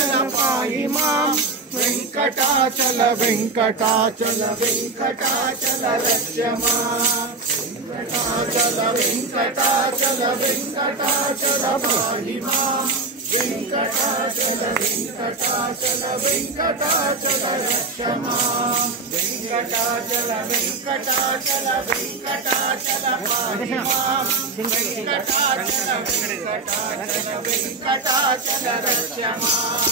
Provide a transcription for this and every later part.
वेङ्कटाचल पाहि मां वेङ्कटाचल वेङ्कटाचल वेङ्कटाचल रक्ष मां वेङ्कटाचल वेङ्कटाचल वेङ्कटाचल पाहि मां वेङ्कटाचल वेङ्कटाचल वेङ्कटाचल रक्ष मां वेङ्कटाचल वेङ्कटाचल वेङ्कटाचल पाहि मां वेङ्कटाचल वेङ्कटाचल वेङ्कटाचल रक्ष मां वेङ्कटाचल वेङ्कटाचल वेङ्कटाचल पाहि मां वेङ्कटाचल वेङ्कटाचल वेङ्कटाचल रक्ष मां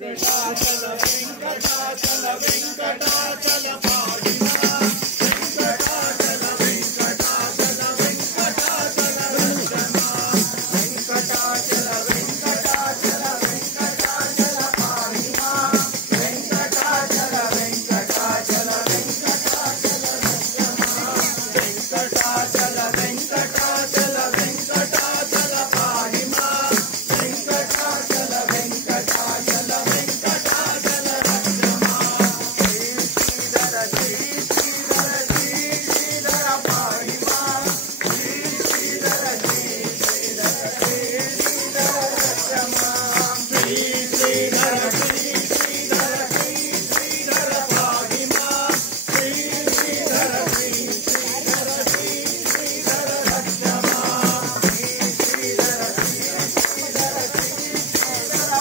वेङ्कटाचल वेङ्कटाचल वेङ्कटाचल पाहि मां वेङ्कटाचल वेङ्कटाचल वेङ्कटाचल रक्ष मां वेङ्कटाचल वेङ्कटाचल वेङ्कटाचल पाहि मां वेङ्कटाचल वेङ्कटाचल वेङ्कटाचल रक्ष मां श्रीधर श्रीधर श्रीधर पाहि मां श्रीधर श्रीधर श्रीधर रक्ष मां श्रीधर श्रीधर श्रीधर पाहि मां श्रीधर श्रीधर श्रीधर रक्ष मां श्रीधर श्रीधर श्रीधर पाहि मां श्रीधर श्रीधर श्रीधर रक्ष मां श्रीधर श्रीधर श्रीधर पाहि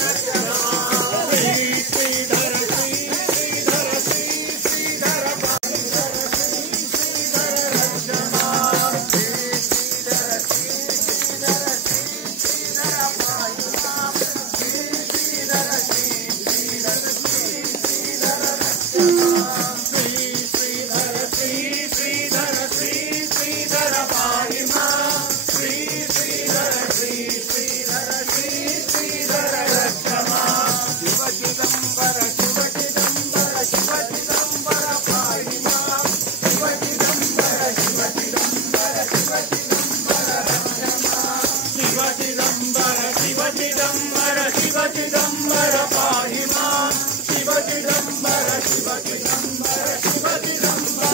रक्ष मां श्रीधर श्रीधर श्रीधर पाहि मां श्रीधर श्रीधर श्रीधर रक्ष मां श्रीधर श्रीधर श्रीधर पाहि मां श्रीधर श्रीधर श्रीधर रक्ष मां शिव चिदंबर शिव चिदंबर शिव चिदंबर पाहि मां शिव चिदंबर शिव चिदंबर शिव चिदंबर रक्ष मां शिव चिदंबर शिव चिदंबर शिव चिदंबर पाहि मां शिव चिदंबर शिव चिदंबर शिव चिदंबर रक्ष मां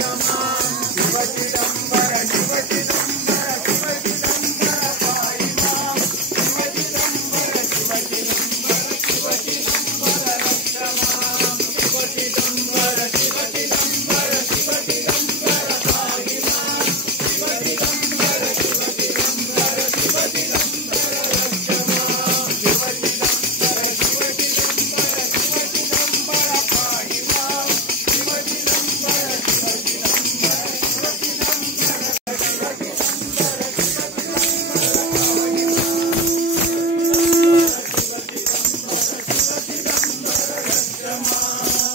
शिव चिदंबर शिव चिदंबर शिव चिदंबर पाहि मां शिव चिदंबर शिव चिदंबर शिव चिदंबर रक्ष मां शिव चिदंबर शिव चिदंबर शिव चिदंबर पाहि मां शिव चिदंबर शिव चिदंबर शिव चिदंबर रक्ष मां शिव चिदंबर शिव चिदंबर शिव चिदंबर पाहि मां शिव चिदंबर शिव चिदंबर शिव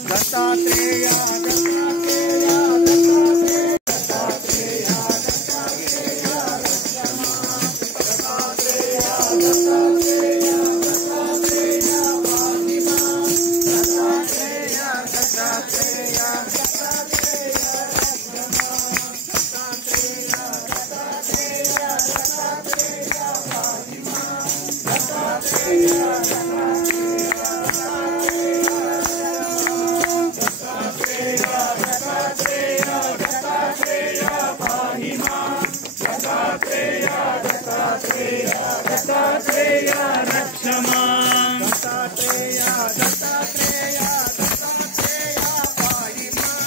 दत्तात्रेय दत्तात्रेय दत्तात्रेय दत्तात्रेय रक्ष मां दत्तात्रेय दत्तात्रेय दत्तात्रेय पाहि मां दत्तात्रेय दत्तात्रेय दत्तात्रेय रक्ष मां दत्तात्रेय दत्तात्रेय दत्तात्रेय पाहि मां दत्तात्रेय दत्तात्रेय रक्ष मां दत्तात्रेय दत्तात्रेय दत्तात्रेय पाहि मां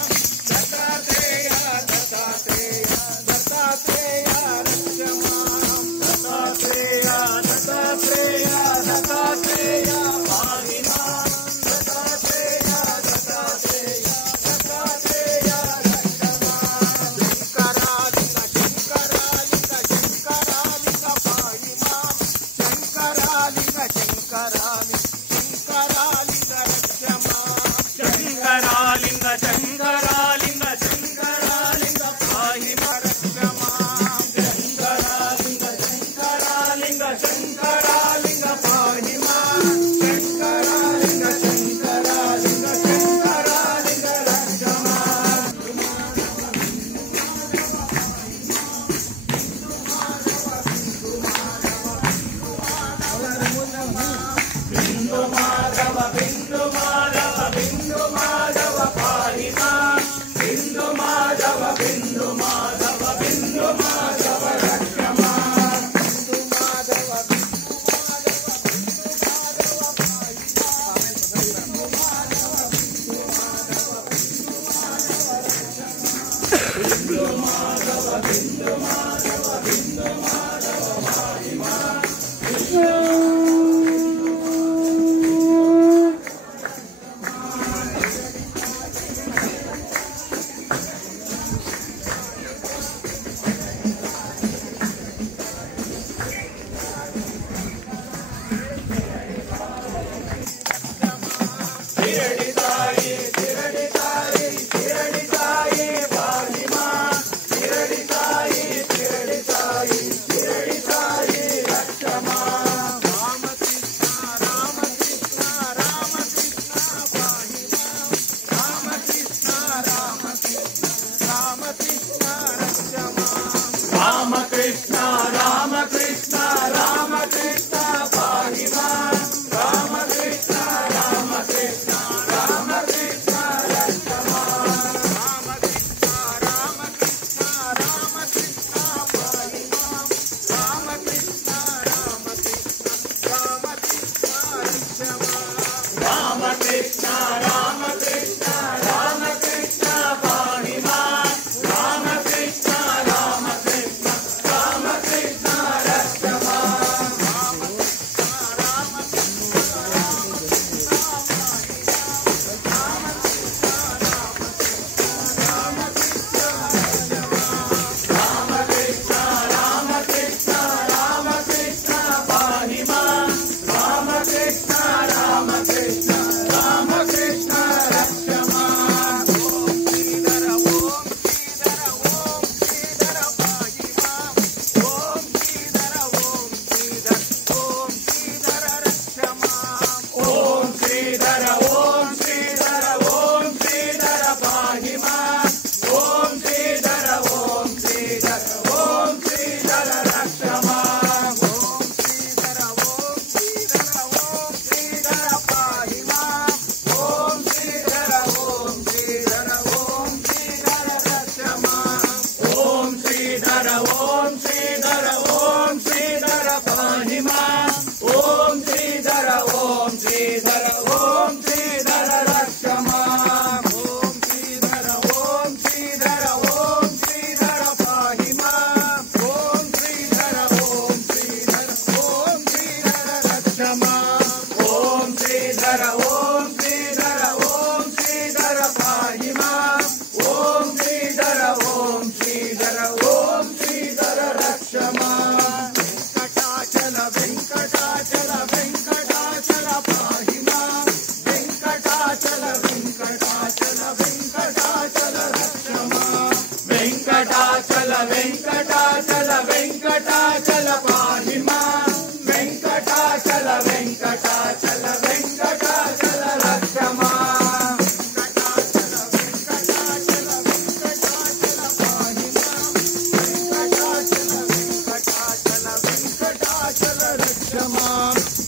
दत्तात्रेय दत्तात्रेय दत्तात्रेय रक्ष मां दत्तात्रेय दत्तात्रेय दत्तात्रेय पाहि मां दत्तात्रेय दत्तात्रेय दत्तात्रेय रक्ष मां शंकरालिक शंकरालिक शंकरालिक पाहि मां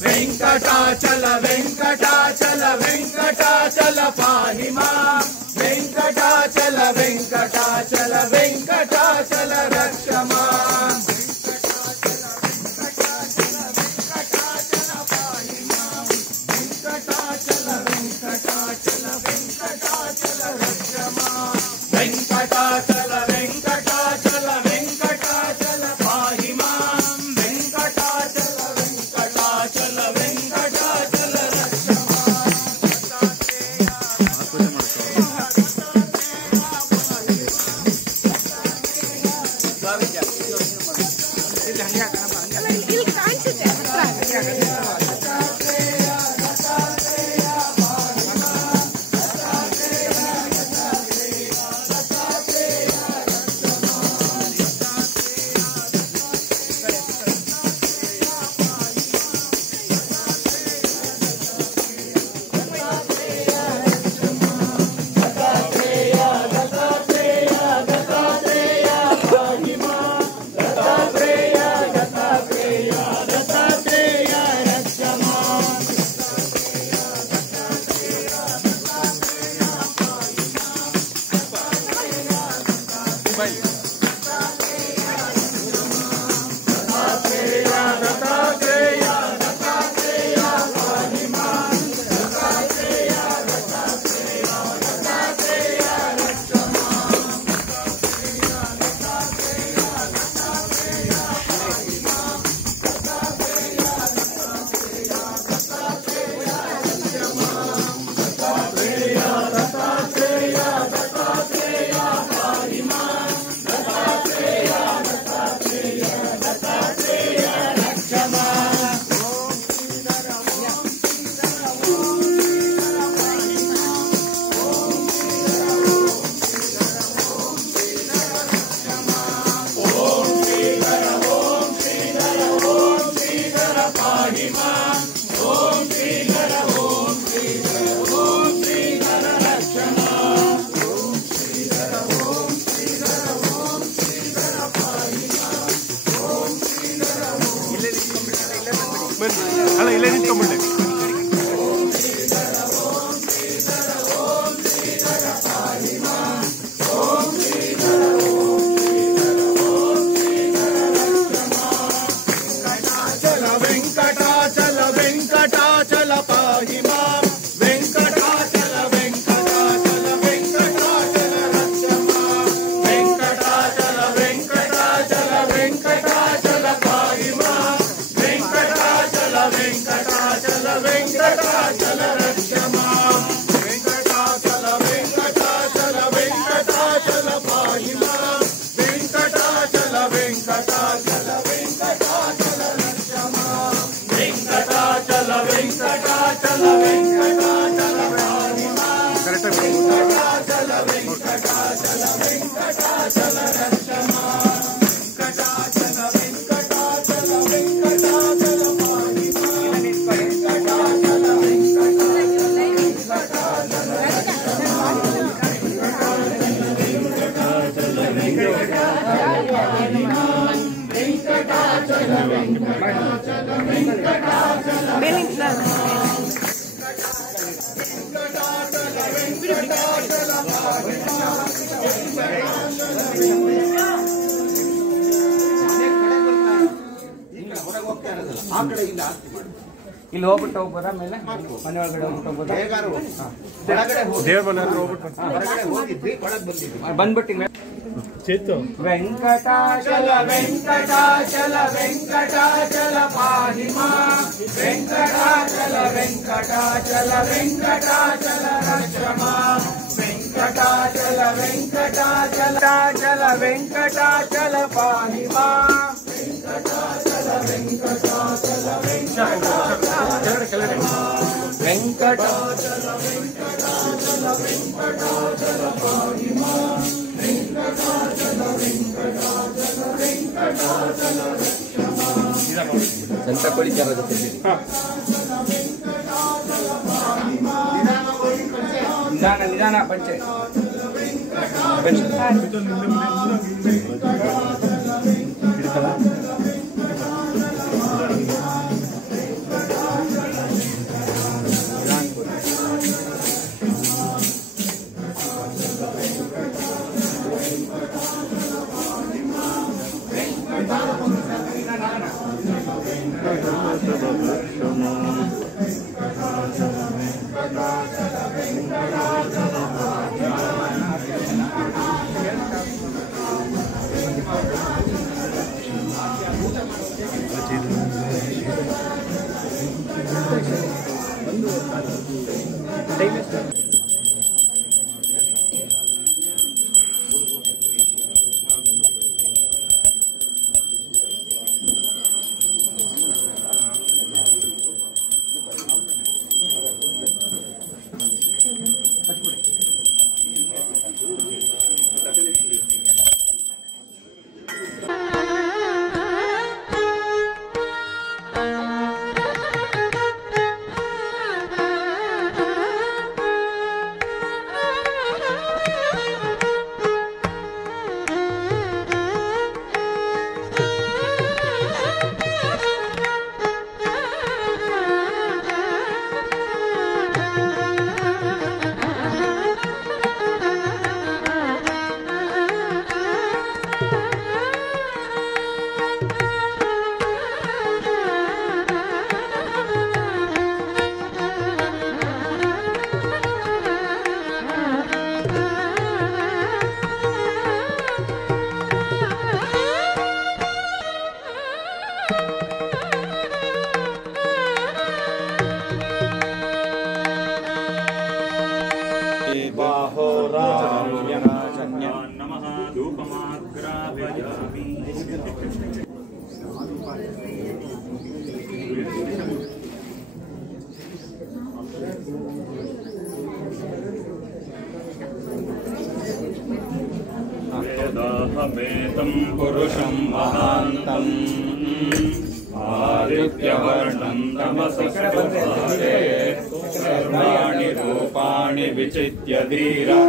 వెంకటాచల వెంకటాచల వెంకటాచల పాహి మాం వెంకటాచల వెంకటాచల వెంకటాచల రక్ష మాం వెంకటాచల వెంకటాచల వెంకటాచల పాహి మాం వెంకటాచల వెంకటాచల వెంకటాచల రక్ష ಅಲ್ಲ ಇಲ್ಲೇ ನಿಂತ್ಕೊಂಡ್ಬಿಟ್ಟೆ. ಇಲ್ಲಿ ಹೋಗ್ಬಿಟ್ಟು ಹೋಗ್ಬೋದಾ ಆಮೇಲೆ ಮನೆ ಒಳಗಡೆ ಹೋಗ್ಬಿಟ್ಟು ಹೋಗ್ಬೋದಾ ದೇವ್ರ ಮನೆ ಹತ್ರ ಹೋಗ್ಬಿಟ್ಟು ಬಂದ್ಬಿಟ್ಟು ಚೇತು ವೆಂಕಟಾಚಲ ವೆಂಕಟಾಚಲ ವೆಂಕಟಾಚಲ ಪಾಹಿ ಮಾಂ ವೆಂಕಟಾಚಲ ವೆಂಕಟಾಚಲ ವೆಂಕಟಾಚಲ ರಕ್ಷ ಮಾಂ ವೆಂಕಟಾಚಲ ವೆಂಕಟಾಚಲ ಚಲ ವೆಂಕಟಾಚಲ ಪಾಹಿ ಮಾಂ ವೆಂಕಟಾಚಲ ವೆಂಕಟಾಚಲ ವೆಂಕಟಾಚಲ ವೆಂಕಟಾಚಲ ವೆಂಕಟಾಚಲ ವೆಂಕಟಾಚಲ ಪಾಹಿ ಮಾಂ ಸಂತ ಕೊಡಿಚಾರ ನಿಧಾನ ನಿಧಾನ ಪಂಚೆ वेदाहमेतं पुरुषं महान्तम् आदित्यवर्णं तमसस्कृभारे सर्वाणि रूपाणि विचित्य धीरः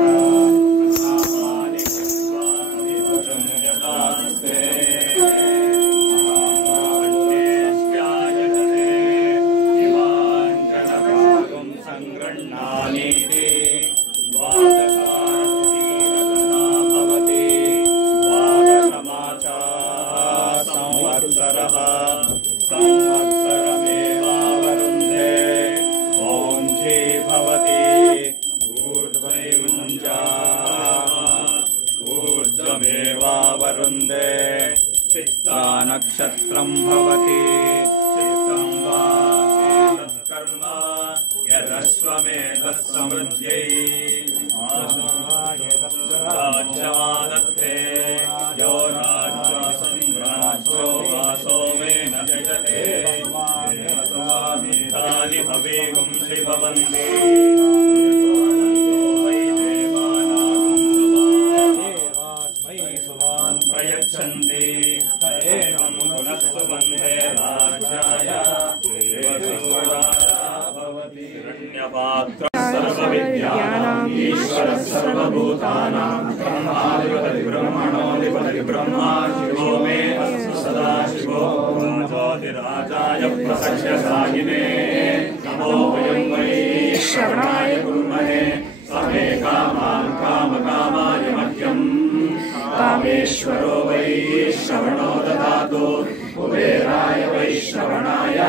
संवत्सरः संवत्सरमेवावरुन्धे ओंझी भवति ऊर्ध्वमेवावरुन्धे चित्ता नक्षत्रं भवति चित्तं वा एतत्कर्म यदश्वमेधः समृद्ध्यै राज्यमादत्ते यो राज्यसंग्रामो वासोमेन जयते तानि भवेगुंसि भवन्ति प्रयच्छन्ति एवं पुनः सुबन्धे राज्याय भवति हिरण्यपात्रः सर्वविद्यानाम् ईश्वरः सर्वभूतानां ब्रह्माधिपतिः ब्रह्मणोऽधिपतिः ब्रह्मा शिवो मे अस्तु सदा शिवो राजोऽधिराजाय प्रसक्ष्य साहिने नमो वयं वै श्रवणाय कुर्महे समे कामान् कामकामाय मह्यम् कामेश्वरो वै श्रवणो ददातु कुबेराय वै श्रवणाय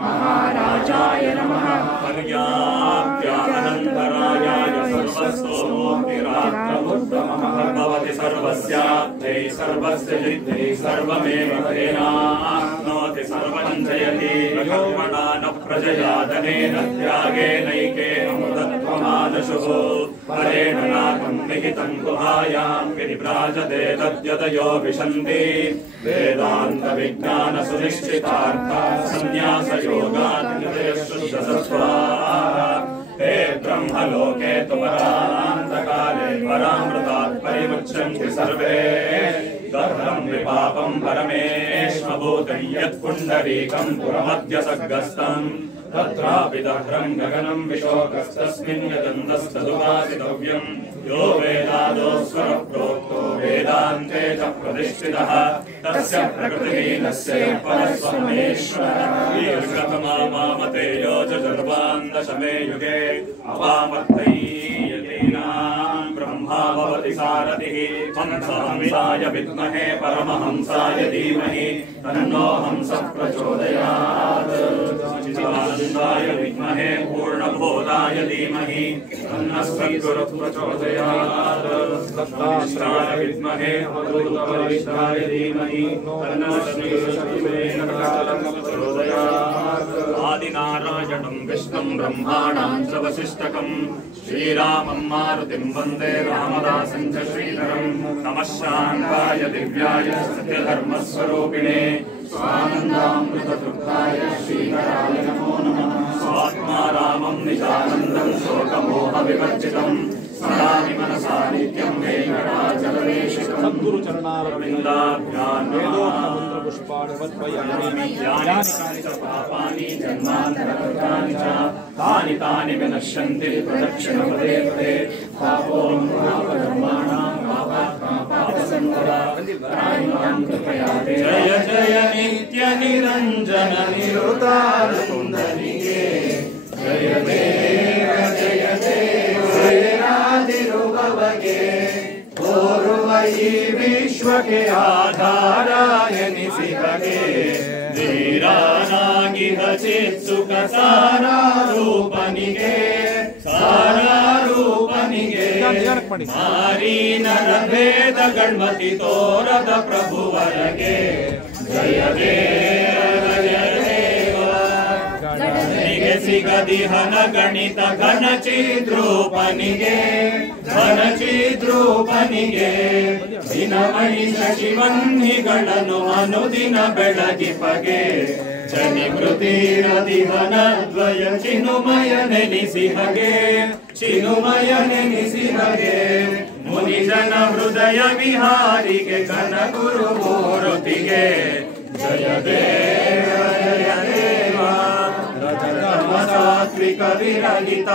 महाराजाय नमः पर्याप्त्यानन्तरायाय सर्वस्तोमोक्तिरात्रमुत्तमः भवति सर्वस्याप्त्यै सर्वस्य सिद्ध्यै सर्वमेव तेनाप्नोति सर्वं जयति कर्मणा न प्रजया धनेन त्यागेनैके अमृतत्वमादशुः परेण नाकं विहितं गुहायां विभ्राजते तद्यतयो विशन्ति वेदान्तविज्ञानसुनिश्चितार्था संन्यासयोगात् ते ब्रह्मलोके तुमरान्तकाले परामृतात् परिमुच्यन्ति सर्वे दह्रं विपापं परमेष्मभूतं यत्पुण्डरीकं पुरमद्य सद्गस्तम् तत्रापि दह्रं गगनं विशोकस्तस्मिन् यदन्तस्तदुपासितव्यम् यो वेदादो स्वरप्रोक्तो वेदान्ते च प्रतिष्ठितः तस्य प्रकृतिहीनस्य परस्वमेश्वरः दीर्घतमा यो च सर्वान्दशमे युगे अवामत्तैयतीनां ब्रह्मा भवति सारथिः हंसाय विद्महे परमहंसाय धीमहि तन्नो हंसः प्रचोदयात् चिदानन्दाय विद्महे पूर्णबोधाय धीमहि तन्नः सद्गुरुः प्रचोदयात् सत्ताश्राय विद्महे अवधूतवरिष्ठाय धीमहि तन्नः श्रीशक्तिवेदकालं प्रचोदयात् आदिनारायणं विष्णुं ब्रह्माणां च वसिष्ठकं श्रीरामं मारुतिं वन्दे रामदासं च श्रीधरं नमः शान्ताय दिव्याय सत्यधर्मस्वरूपिणे स्वानन्दामृततृप्ताय श्रीधराय नमो नमः स्वात्मा रामं निजानन्दं शोकमोहविवर्जितं स्मरामि मनसा नित्यं वेङ्कटाचलदेशिकं सद्गुरुचरणारविन्दाभ्यां वेदोक्तमन्त्रपुष्पाणि यानि च पापानि जन्मान्तरकृतानि च तानि तानि विनश्यन्ति प्रदक्षिणपदे पदे पापोऽकर्माणां जय जय नित्य निरञ्जन निरुतारसुन्दरिगे जय देव सेनाधिरुभवगे ओरुवयि विश्वके आधाराय निसिभगे ಧೀರಾನಾಗಿಹ ಚಿತ್ಸುಖ ಸಾರಾರೂಪನಿಗೆ ಮಾರಿ ನರಭೇದ ಗಣ್ಮತಿ ತೋರದ ಪ್ರಭುವರಗೆ ಜಯ ದೇವ ಜಯ ದೇವ ಗಣನಿಗೆ ಸಿಗದಿಹನ ಗಣಿತ ಘನಚಿದ್ರೂಪನಿಗೆ ದಿನಮಣಿ ಶಶಿವನ್ನಿಗಳನ್ನು ಅನುದಿನ ಬೆಳಗಿಪಗೆ ಜನಿಕೃತಿರದಿಹನದ್ವಯ ಚಿನುಮಯ ನೆನೆಸಿಹಗೆ ಮುನಿಜನ ಹೃದಯ ವಿಹಾರಿಗೆ ಘನ ಗುರು ಮೂರುತಿಗೆ ಜಯ ದೇವ ಜಯ ದೇವ ರಜತಮ ಸಾತ್ವಿಕ ವಿರಹಿತ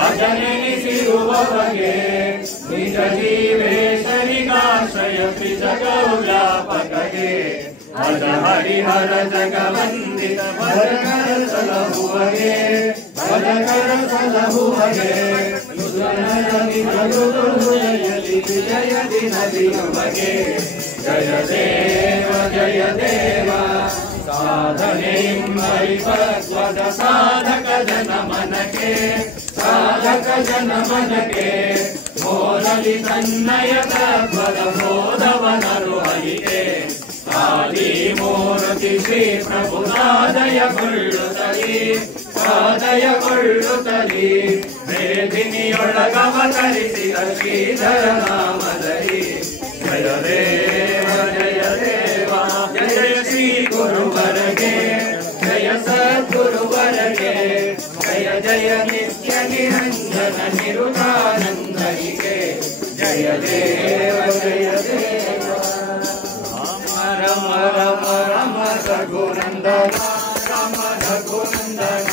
ಅಜನೆನಿಸಿರುವವಗೆ ನಿಜ ಜೀವೇಶರಿಗಾಶ್ರಯ ತ್ರಿಜಗೌಲಾಪಕಗೆ ಭಜ ಹರಿಹರ ಜಗವಂದಿತ ಭಜಕರ ಸಲಹುವಗೆ ಭಜಕರ ಸಲಹುವಗೆ ಹೃದಯಲಿ ವಿಜಯದಿ ನಲಿಯುವಗೆ ಜಯ ದೇವ ಸಾಧನೆ ಪರಿಪಕ್ವದ ಸಾಧಕ ಜನ ಮನಕ್ಕೆ ಸಾಧಕ ಜನ ಮನಕ್ಕೆ ಮೋರಲಿ ತನ್ನಯ ತತ್ವದ ಬೋಧವನರು ಹರಿಕೆ ಆದಿ ಮೂರ್ತಿ ಶ್ರೀ ಪ್ರಭು ಆದಯಗೊಳ್ಳುತ್ತಲಿ ಮೇದಿನಿಯೊಳಗವತರಿಸಿದ ಶ್ರೀಧರ ನಾಮದಲ್ಲಿ ಜಯ ದೇವ ಜಯ ದೇವ ಜಯ ಶ್ರೀ ಗುರುವರಗೆ ಜಯ ಸದ್ಗುರುವರಗೆ ಜಯ ಜಯ ನಿತ್ಯ ನಿರಂಜನ ನಿರುತಾನಂದರಿಗೆ ಜಯ ದೇವ ಜಯ ದೇವ ರಮ ರಮ ರಮ ರಘುನಂದನ ರಮ ರಘುನಂದನ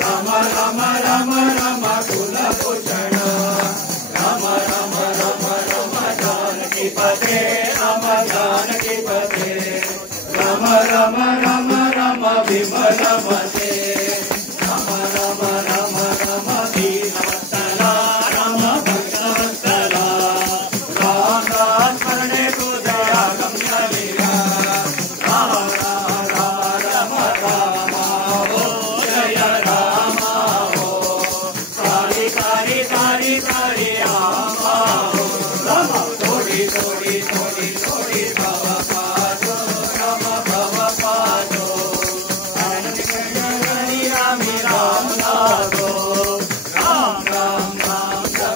ರಮ ರಮ ರಮ ರಮ ಕುಲಭೂಷಣ ರಮ ರಮ ರಮ ರಮ ಜಾನಕಿ ಪತೆ ರಮ ಜಾನಕಿ ಪತೆ ರಮ ರಮ ರಮ ರಮ ವಿಮಲ ಮತೆ ರಮ ರಮ ರಮ ರಮ ದೀನವತ್ಸಲ ರಮ ಭಕ್ತವತ್ಸಲ ರಾಮ ರಾಮ ಸ್ಮರಣೆ ಹೃದಯ ಗಮ್ಯವಿರ ರಾಮ ರಾಮ ರಮ ರಾಮ ಓ ಜಯ ರಾಮ ಓ ಸಾರಿ ಸಾರಿ ಸಾರಿ ಸಾರಿ ರಾಮ ಓ ರಮ ತೋಡಿ ತೋಡಿ ತೋಡಿ ತೋಡಿ ಭವ ಪಾದೋ ರಮ ಭವ ಪಾದೋ ಆನಂದ ಕಣ್ಣಿ ರಾಮಿ ರಾಮ ಲಾಗೋ ರಾಮ ರಾಮ ರಾಮ ಜಪತಿ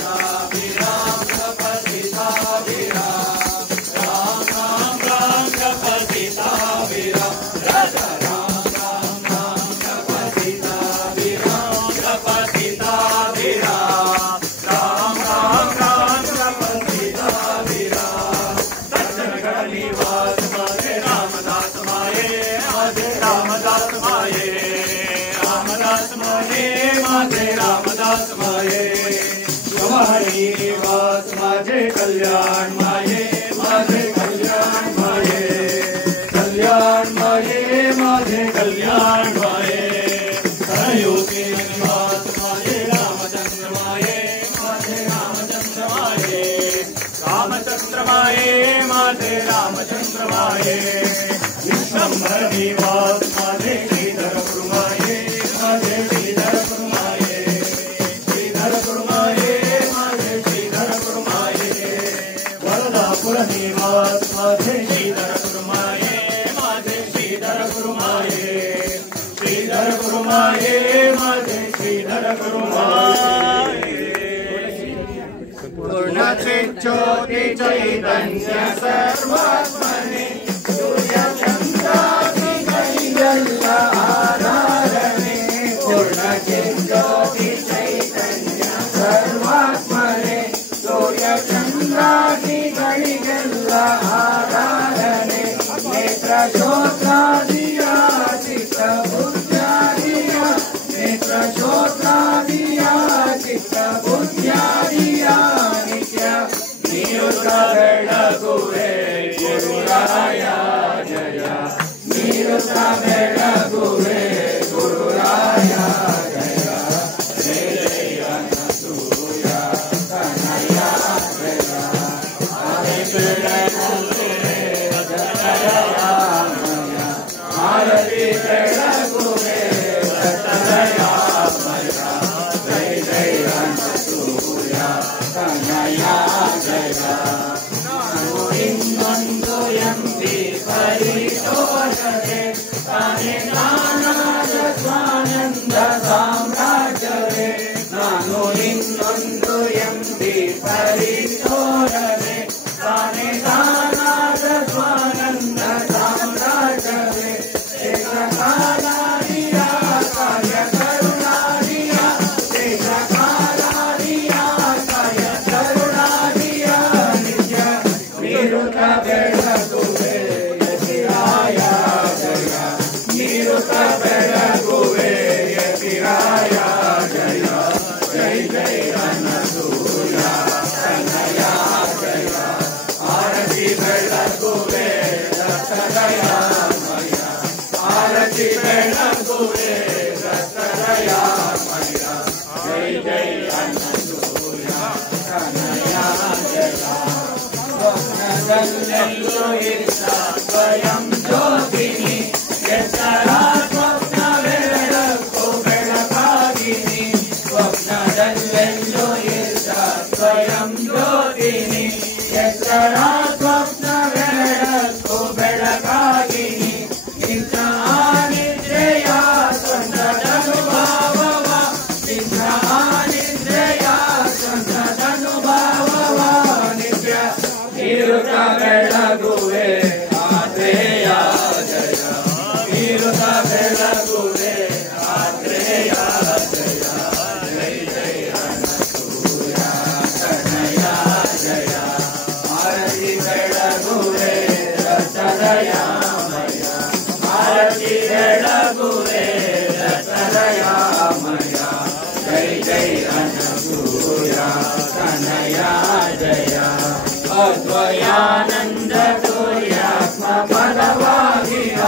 ಸಾವಿ ರಾಮ ಜಪತಿ ಸಾವಿ ರಾಮ ರಾಮ ರಾಮ ಜಪತಿ ಸಾವಿ ರಾಮ ರಾಮ ರಾಮ ರಾಮ ಜಪತಿ ಸಾವಿ ರಾಮ ಜಪತಿ ಸಾವಿ ರಾಮ ರಾಮ ರಾಮ ರಾಮ ಜಪತಿ ಸಾವಿ ರಾಮ ಸಜ್ಜನಗಳ ನಿವಾಸ ಮಾತೆ ರಾಮದಾಸ ಮಾಯೇ ಮಾತೆ ರಾಮದಾಸ ಮಾಯೇ रामदास माये माते रामदास माये हरि निवास माझे कल्याण माये माझे कल्याण माये कल्याण माये माझे कल्याण माये सहयोगी निवास माये रामचंद्र माये माझे रामचंद्र माये रामचंद्र माये माझे रामचंद्र माये विश्वंभर निवास माझे श्रीधर गुरुमाये माझे श्रीधर गुरुमाये श्रीधर गुरुमाये माझे श्रीधर गुरुमाये वरदापुर निवास माझे श्रीधर गुरुमाये माझे श्रीधर गुरुमाये श्रीधर गुरुमाये माझे श्रीधर गुरुमाये पूर्णचे ज्योति चैतन्य सर्वात्मने सूर्य चंद्रादि गैयल्ल आधारणे पूर्णचे ज्योति चैतन्य सर्वात्मने सूर्य चंद्रादि गैयल्ल आधारणे नेत्र श्रोत्रादिया चित्त बुद्ध्यादिया नेत्र श्रोत्रादिया चित्त बुद्ध्यादिया नित्य निरुद्ध बेळगुवे गुरुराय जय निरुद्ध बेळगुवे गुरुराय जय जय जय अनसूय कनय जय आदि बेळगुवे जय रामय आरती बेळगुवे जय रामय जय जय अनसूय कनय जय ನಾನು ಇನ್ನೊಂದು ಎಂಬಿ ಪರಿತೋಷತೆ ತಾನೇ ನಾನಾದ ಸ್ವಾನಂದ ಸಾಮ್ರಾಜ್ಯವೇ ನಾನು ಇನ್ನೊಂದು ಎಂಬಿ ಪರಿತೋಷತೆ ತಾನೇ ನಾನಾದ ಸ್ವಾನಂದ ಸಾಮ್ರಾಜ್ಯವೇ ಏಕಕಾಲಾದಿಯ ಕಾರ್ಯ ಕರುಣಾದಿಯ ಏಕಕಾಲಾದಿಯ ಕಾರ್ಯ ಕರುಣಾದಿಯ ನಿತ್ಯ ನಿರುತ ಬೆಳಗುವೆ ಯತಿರಾಯ ಜಯ ನಿರುತ ಬೆಳಗುವೆ ಯತಿರಾಯ ಜಯ ಜೈ ಜೈ ಅನಸೂಯ ಕನಯ ಜಯ ಆರತಿ ಬೆಳಗುವೆ ದತ್ತ ಬೆಳಗುವೆ ದತ್ತದಯಾಮಯ ಜೈ ಜೈ ಅನ್ನಸೂಯ ಕನಯ ಜಯ ಸ್ವಪ್ನದಲ್ಲೆಲ್ಲೂ ಇದ್ದ ಸ್ವಯಂ ಜ್ಯೋತಿನಿ ಎತ್ತರ ಸ್ವಪ್ನ ಬೆಳಕು ಬೆಳಕಾಗಿನಿ ಸ್ವಪ್ನದಲ್ಲೆಲ್ಲೂ ಇದ್ದ ಸ್ವಯಂ ಜ್ಯೋತಿನಿ ಎತ್ತರ ಸ್ವಪ್ನ ಬೆಳಕು ಬೆಳಕಾಗಿನಿ ಇಂಥ ನಿದ್ರೆಯ ಸ್ವಂತದನುಭಾವವ ಇಂಥ ನಿದ್ರೆಯ ಸ್ವಂತದನುಭಾವವ ನಿತ್ಯ ಇರುತ್ತ ಬೆಳಗುವೆ ಆತ್ರೇಯ ಜಯ ಇರುತ್ತ ಬೆಳಗುವೆ ಆತ್ರೇಯ ಜಯ ಜೈ ಜೈ ಅನ್ನಸೂಯ ಕನಯ ಜಯ ಆರತಿ ಬೆಳಗುವೆ ದತ್ತದಯಾಮಯ ಆರತಿ ಬೆಳಗುವೆ ದತ್ತದಯಾಮಯ ಜೈ ಜೈ ಅನ್ನಸೂಯ ಕನಯ ಜಯ ಅದ್ವಯಾನಂದ ತುರ್ಯಾತ್ಮ ಪದವಾಗಿರ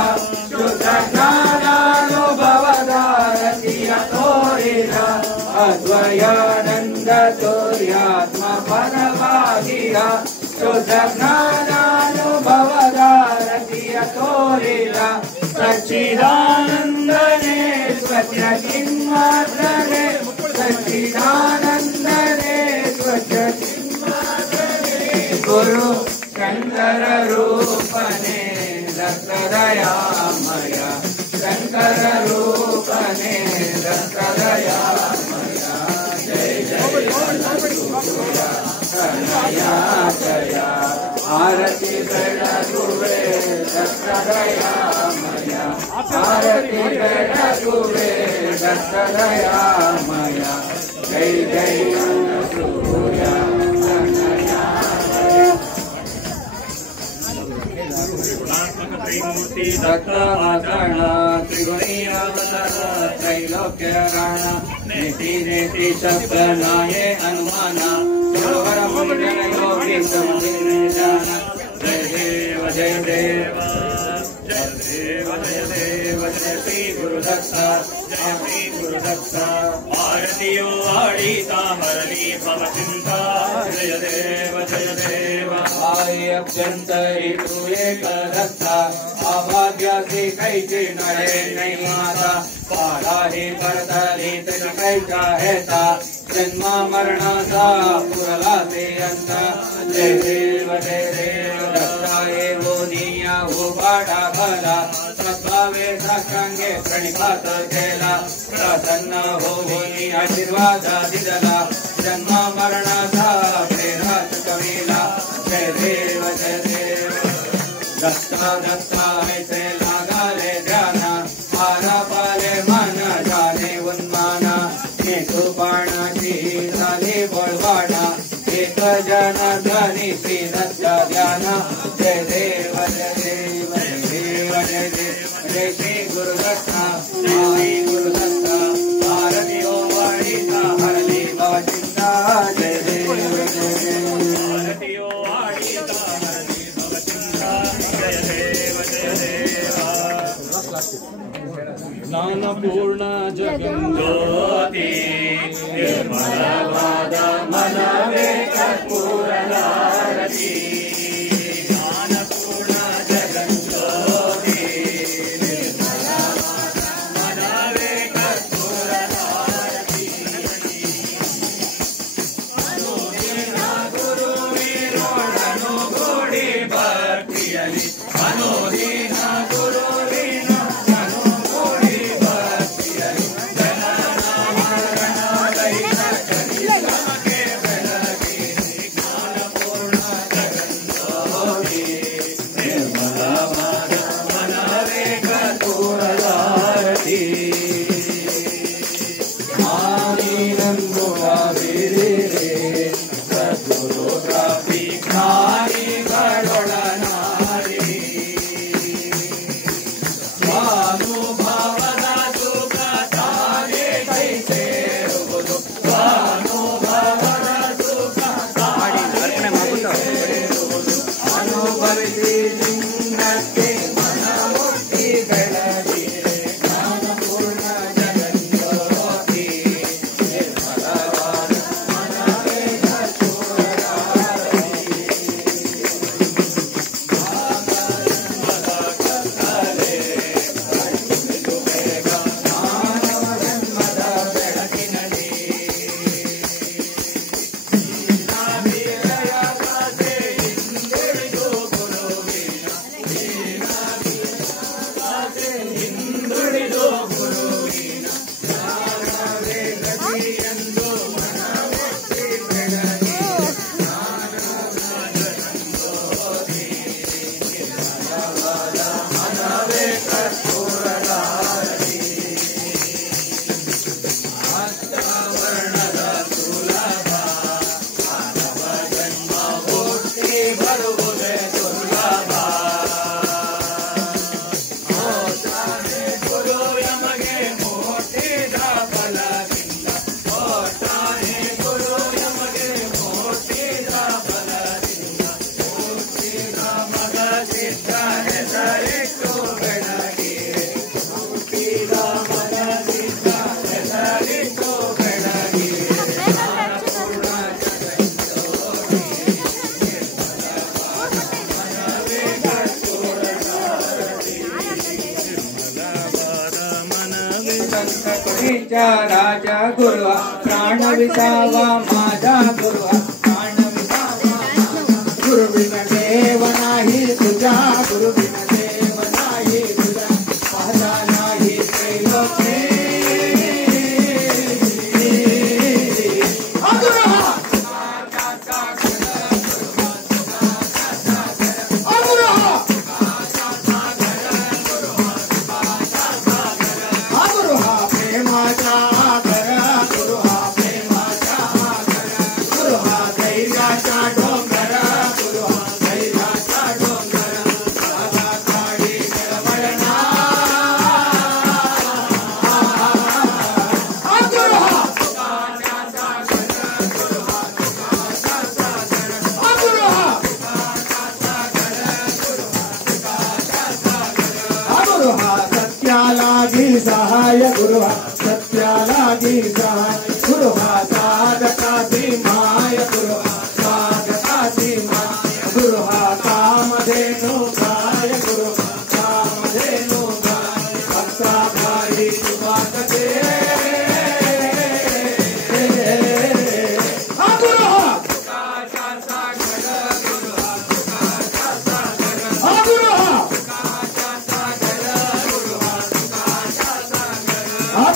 ಶುದ್ಧ ಜ್ಞಾನಾನುಭವದಾರತಿಯ ತೋರಿದ ಅದ್ವಯಾನಂದ ತುರ್ಯಾತ್ಮ ಪದವಾಗಿರ ಶುದ್ಧ ಜ್ಞಾನಾನುಭವದಾರತಿಯ ತೋರಿದ ಸಚ್ಚಿದಾನಂದನೇ ಸ್ವಚ್ಛ ಚಿನ್ಮಾತ್ರನೇ ಸಚ್ಚಿದಾನಂದನೇ ಸ್ವಚ್ಛ ಗುರು ಶಂಕರ ರೂಪನೇ ದತ್ತದಯಾಮಯ ಶಂಕರ ರೂಪನೇ ದತ್ತದಯಾಮಯ ಜೈ ಜೈ ಅನ್ನಸೂಯ ಕನಯ ಜಯ ಆರತಿ ಬೆಳಗುವೆ ದತ್ತದಯಾಮಯ ಆರತಿ ಬೆಳಗುವೆ ದತ್ತದಯಾಮಯ ಜೈ ಜೈ ಅನ್ನಸೂಯ ಕನಯ दत्त आचरण त्रिगुणीय त्रैलोक्य राण नेति नेति शब्द नाये अनुमाना गुरुवर मंगल योगी समझने जाना जय देव जय देव जय देव जय देव जय श्री गुरुदत्त जय श्री गुरुदत्त आरतियो आड़ीता हरली भव चिंता जय देव जय देव आर्यभ्यंतरि तु एक दत्त अभाग्यासी कैची नळे नहीं माता पालाही परतली तुझ कैचा हेता जन्म मरणाचा पुरला ते अंत जय देव दत्ता एवो निया हो बाडा भला सत्वावे साकांगे प्रणिपात केला प्रसन्न होई आशीर्वाद दिला जन्म मरणाचा प्रेरा चुकविला जय देव दत्ता दत्ता ऐसे लागाले ध्याना आरा पाले मन झाले उन्माना नेतु बाणाची झाली बळवाडा एक जन धनी श्री दत्त ध्याना जय देव जय देव जय देव जय देव जय श्री गुरुदत्ता आई गुरुदत्ता आरती ओ वाणीता हरली भव चिंता जय देव जय देव आरती ओ वाणीता हरली भव चिंता जय देव जय देव ज्ञानपूर्ण जगज्योति निर्मलवाद मनवे कर्पूरहारति ज्ञानपूर्ण जगज्योति निर्मलवाद मनवे कर्पूरहारति अनुदिन गुरुविनोडनु गूಡಿ ಭಕ್ತಿಯಲಿ अनुदिन गुरुविನೋಡನು ಗೂಡಿ ಭಕ್ತಿಯಲಿ ಜನನ ಮರಣ ರಹಿತ ಕಲಿಯುಗಕ್ಕೆ ಬೆಳಗಿ ಜ್ಞಾನಪೂರ್ಣ ಜಗಜ್ಯೋತಿ ನಿರ್ಮಲವಾದ ಮನವೇ ಕರ್ಪೂರಹಾರತಿ ಆನಂದವಾವಿರಿ ಸದ್ಗುರು ಪ್ರಾಪ್ತಿ ಜ್ಞಾನಿಗಳೊಡನಾಡಿ ಸ್ವಾನುಭವದ ಸುಖ ತಾನೇ ಕೈ ಸೇರುವುದು ಸ್ವಾನುಭವದ ಸುಖ ತಾನೇ ಸೇರುವುದು ಅನುಭವಿಸಿ ಲಿಂಗಕ್ಕೆ ಮನ ಮುಟ್ಟಿ ಬೆಳಗಿರೆ ಜ್ಞಾನಪೂರ್ಣ ಚಿತ್ತ ಹೆಸರಿಟ್ಟು ಬೆಳಗಿರೆ ಹುಟ್ಟಿದ ಮನದಿಂದ ಹೆಸರಿಟ್ಟು ಬೆಳಗಿರೆ ಪೂರ್ಣ राजा गुरु प्राण विसावा माझा गुरु प्राण विसावा गुरु बिन देव नाही तुझा गुरु बिन देव नाही तुझा पाहता नाही त्रैलोक्ये सत्यालागी सहाय गुरु सत्यालागी सहाय गुरु साधकासी माय गुरु साधकासी माय गुरु कामधेनु गाय गुरु कामधेनु गाय भक्ता भाई सुभाषते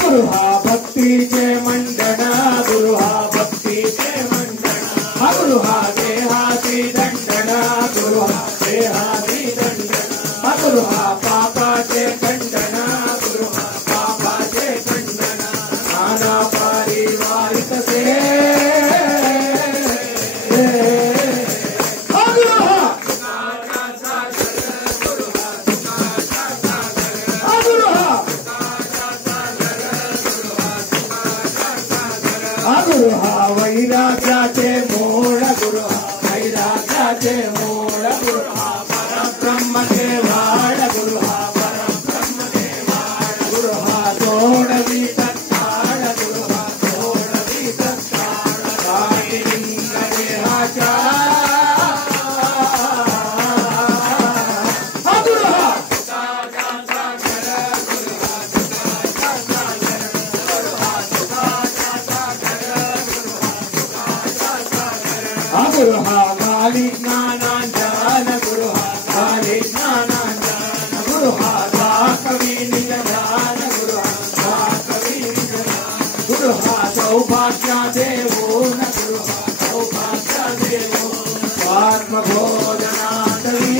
गुरु भक्ति चे मंडन गुरु भक्ति चे मंडन गुरु देहासी दंडन गुरु देहासी दंडन गुरु पापा चे खंडन गुरु पापा चे खंडन नाना पारिवारिक से गुरु वैराग्याचे मूळ गुरु वैराग्याचे मूळ गुरु परब्रह्म देवाड गुरु परब्रह्म देवाड गुरु सोडवी सत्ताड गुरु सोडवी सत्ताड काही लिंग देहाच्या गुरु गाली ज्ञानांजन गुरु गाली ज्ञानांजन गुरु कवि निज ध्यान गुरु कवि निज गुरु सौभाग्य देवो न गुरु सौभाग्य देवो आत्म भोजनादरी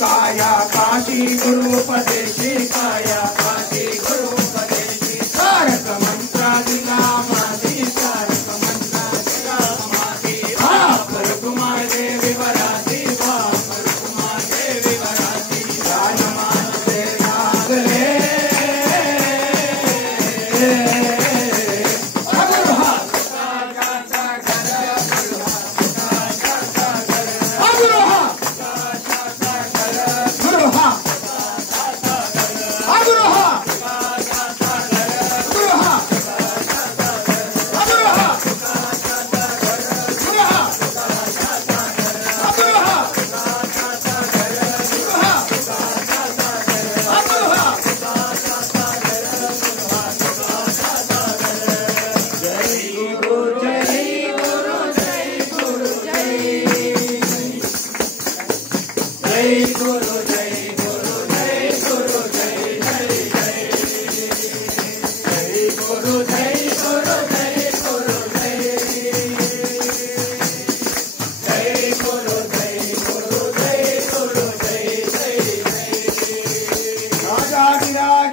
काया काशी गुरुपदेशी काया काशी गुरुपदेशी कारक मंत्रादिला मादी कारक मंत्रादिला मादी पर कुमारे विवराती पर कुमारे विवराती राजमान से नागले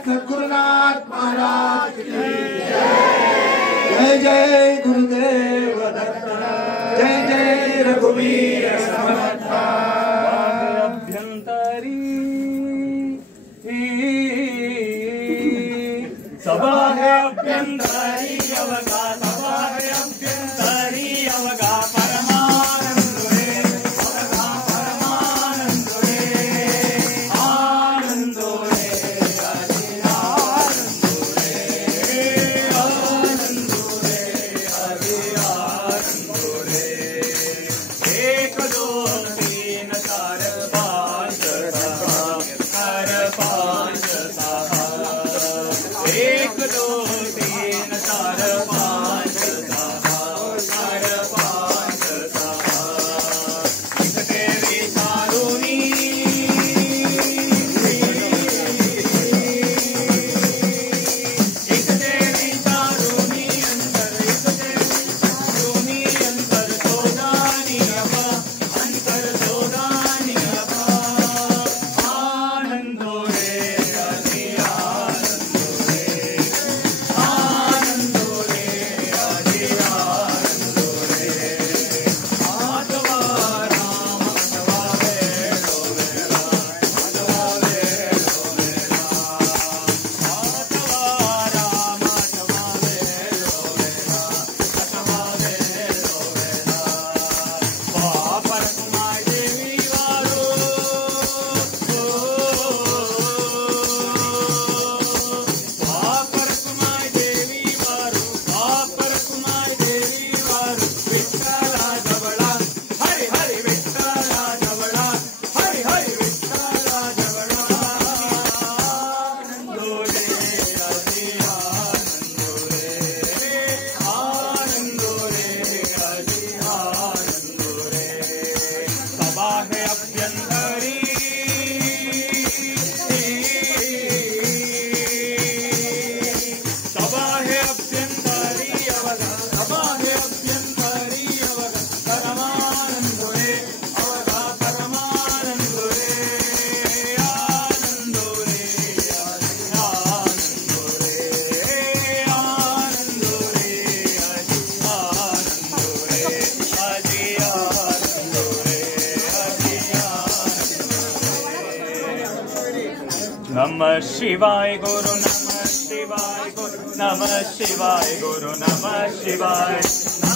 सद्गुरुनाथ महाराज की जय जय गुरुदेव दत्त जय जय रघुवीर समर्थ अभ्यंतरी सभा है अभ्यंतरी अवगा सभा है अभ्यंतरी अवगा परमानंद रे अवगा परमानंद रे आनंद रे आनंद रे आनंद रे आनंद रे एक दो तीन चार पाँच एक दो तीन चार पाँच इसके विचारूनी इसके विचारूनी अंतर इसके विचारूनी अंतर सोदानी अबा अंतर सोदानी अबा आनंदो रे नमः शिवाय गुरु नमः शिवाय गुरु नमः शिवाय गुरु नमः शिवाय